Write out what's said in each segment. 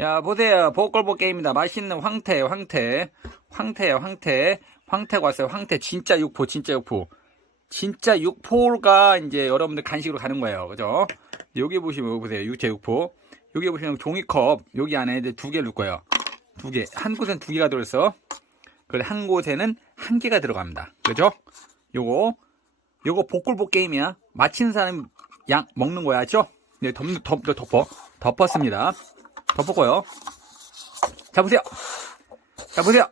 야, 보세요. 보컬보 게임입니다. 맛있는 황태, 황태. 황태야, 황태. 황태가 왔어요. 황태. 진짜 육포, 진짜 육포. 진짜 육포가 이제 여러분들 간식으로 가는 거예요. 그죠? 여기 보시면 여기 보세요. 육제 육포. 여기 보시면 종이컵. 여기 안에 이제 두 개를 넣을 거예요. 두 개. 한 곳엔 두 개가 들어있어. 그래, 한 곳에는 한 개가 들어갑니다. 그죠? 요거. 요거 복골복 게임이야. 맞히는 사람이 양, 먹는 거야. 알죠? 네, 덮, 덮, 덮, 덮어. 덮었습니다. 덮었고요. 자, 보세요. 자, 보세요.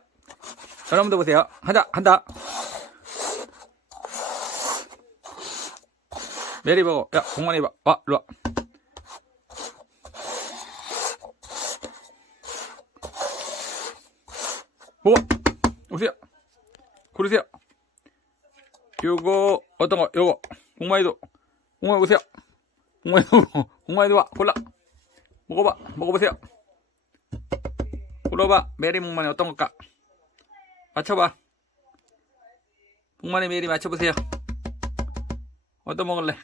여러분들 보세요. 한다, 한다. 버거. 야, 공만이 봐. 와, 일로 와. 뭐? 오세요. 고르세요. 요거, 어떤 거, 요거. 공만이도. 공만이 오세요. 공만이도, 공만이도 와. 골라. 먹어봐. 먹어보세요. 골라봐. 메리 목만이 어떤 걸까? 맞춰봐. 목만이 메리 맞춰보세요. 어떤 먹을래?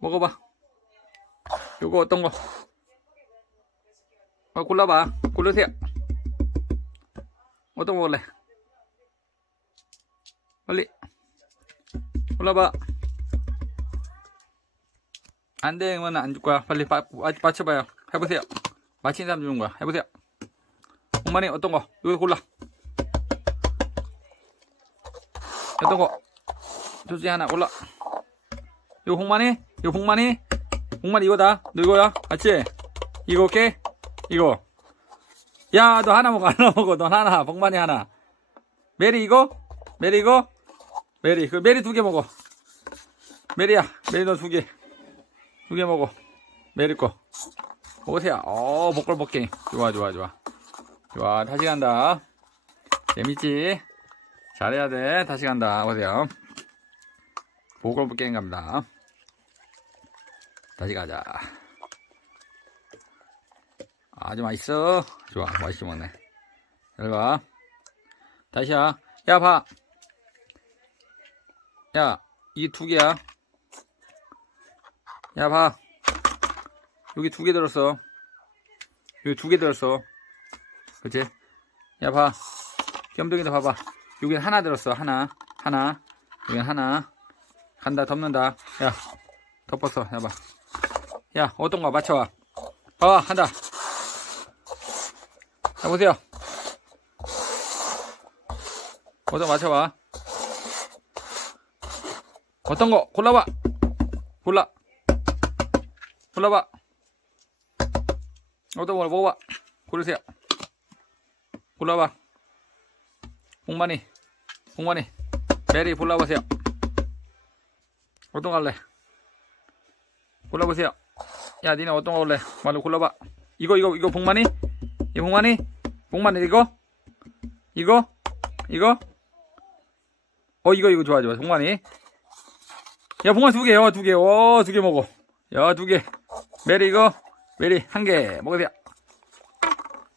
먹어봐. 요거 어떤 거? 어, 골라봐. 고르세요. 어떤 거 먹을래? 빨리. 골라봐. 안 되면 안 줄 거야. 빨리 마, 마, 맞춰봐요. 해보세요. 맞힌 사람 주는 거야. 해보세요. 홍만이 어떤 거? 이거 골라. 어떤 거? 둘 중에 하나 골라. 이거 홍만이? 이거 홍만이? 홍만이 이거다. 너 이거야? 맞지? 이거 오케이? 이거. 야, 너 하나 먹어. 하나 먹어. 넌 하나. 복만이 하나. 메리 이거? 메리 이거? 메리. 그 메리 두 개 먹어. 메리야. 메리 너 두 개. 두 개 먹어. 메리 거. 오세요. 어, 복골복갱이. 좋아, 좋아, 좋아. 좋아, 다시 간다. 재밌지? 잘해야 돼. 다시 간다. 오세요. 복골복갱이 갑니다. 다시 가자. 아주 맛있어. 좋아, 맛있게 먹네. 잘 봐. 다시야. 야, 봐. 야, 이게 두 개야. 야, 봐. 여기 두 개 들었어. 여기 두 개 들었어. 그치? 야, 봐. 겸동이도 봐봐. 여기 하나 들었어. 하나. 하나. 여기 하나. 간다, 덮는다. 야, 덮었어. 야, 봐. 야, 어떤 거 맞춰봐. 봐봐, 한다. 자, 보세요. 어떤 거 맞춰봐. 어떤 거 골라봐. 골라. 골라봐. 어떤 걸 먹어봐. 고르세요. 골라봐. 봉만이. 봉만이. 메리 골라보세요. 어떤 거 할래? 골라보세요. 야, 니네 어떤 거 할래? 말로 골라봐. 이거, 이거, 이거 봉만이? 이 봉만이? 봉만이 이거? 이거? 이거? 어, 이거, 이거 좋아, 좋아. 봉만이. 야, 봉만 두 개, 어, 두 개, 어, 두 개 먹어. 야, 두 개. 메리 이거, 메리 한 개 먹으세요.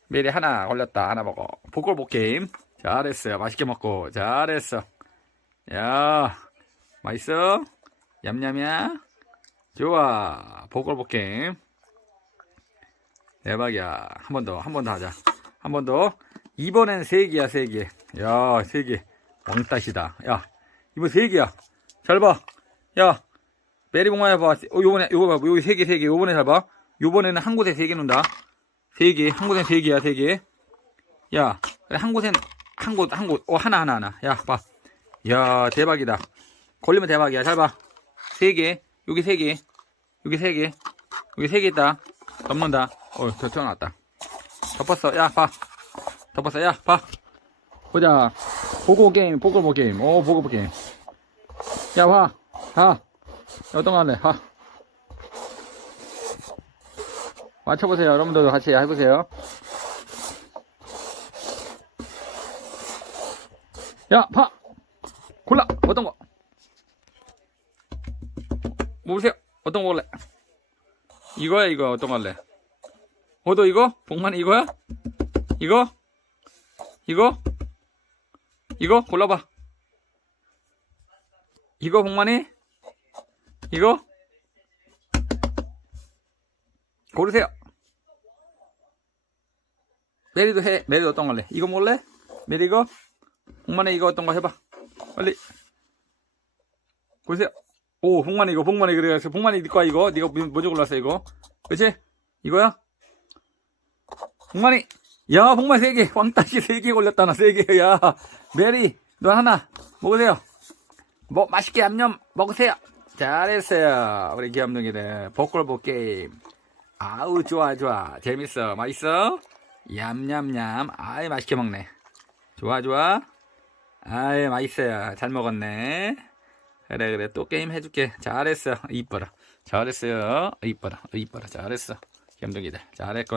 메리 하나 걸렸다. 하나 먹어. 복골 복 게임. 잘했어요. 맛있게 먹고. 잘했어. 야, 맛있어? 얌얌이야? 좋아. 복골 복 게임. 대박이야. 한 번 더, 한 번 더 하자. 한 번 더. 이번엔 세 개야, 세 개. 야, 세 개. 왕따시다. 야, 이번 세 개야. 잘 봐. 야, 메리봉만 해봐. 어, 요번에, 요거 봐. 여기 세 개, 세 개. 요번에 잘 봐. 요번에는 한 곳에 세 개 놓는다. 세 개. 한 곳엔 세 개야, 세 개. 야, 한 곳엔, 한 곳, 한 곳. 어, 하나, 하나, 하나. 야, 봐. 야, 대박이다. 걸리면 대박이야. 잘 봐. 세 개. 여기 세 개. 여기 세 개. 여기 세 개 있다. 덮는다. 어, 더 튀어나왔다. 덮었어. 야, 봐. 덮었어. 야, 봐. 보자. 보고 게임, 보고 보 게임. 오, 보고 보 게임. 야, 봐. 봐. 할래? 봐. 맞춰보세요. 여러분들도 같이 해보세요. 야, 봐. 골라. 어떤 거? 모르세요. 어떤 거 할래? 이거야, 이거. 어떤 거 할래? 어도 이거? 복만 이거야? 이거? 이거? 이거? 골라봐. 이거 복만이? 이거? 고르세요. 메리도 해. 메리도 어떤 걸래? 이거 몰래? 메리 이거? 홍만이 이거 어떤 거 해봐. 빨리. 보세요. 오, 홍만이 이거, 홍만이 그래서 홍만이 네 거야 이거. 뭐- 먼저 골랐어 이거. 그치? 이거야? 홍만이. 야, 홍만 세 개. 왕따시 세개 골랐다 나세 개. 야, 메리 너 하나 먹으세요. 뭐 맛있게 얌얌 먹으세요. 잘했어요. 우리 귀염둥이들. 복골복 게임. 아우 좋아 좋아. 재밌어. 맛있어? 얌얌얌. 아이 맛있게 먹네. 좋아 좋아. 아이 맛있어요. 잘 먹었네. 그래 그래. 또 게임 해줄게. 잘했어. 이뻐라. 잘했어요. 이뻐라. 이뻐라. 잘했어. 귀염둥이들. 잘했고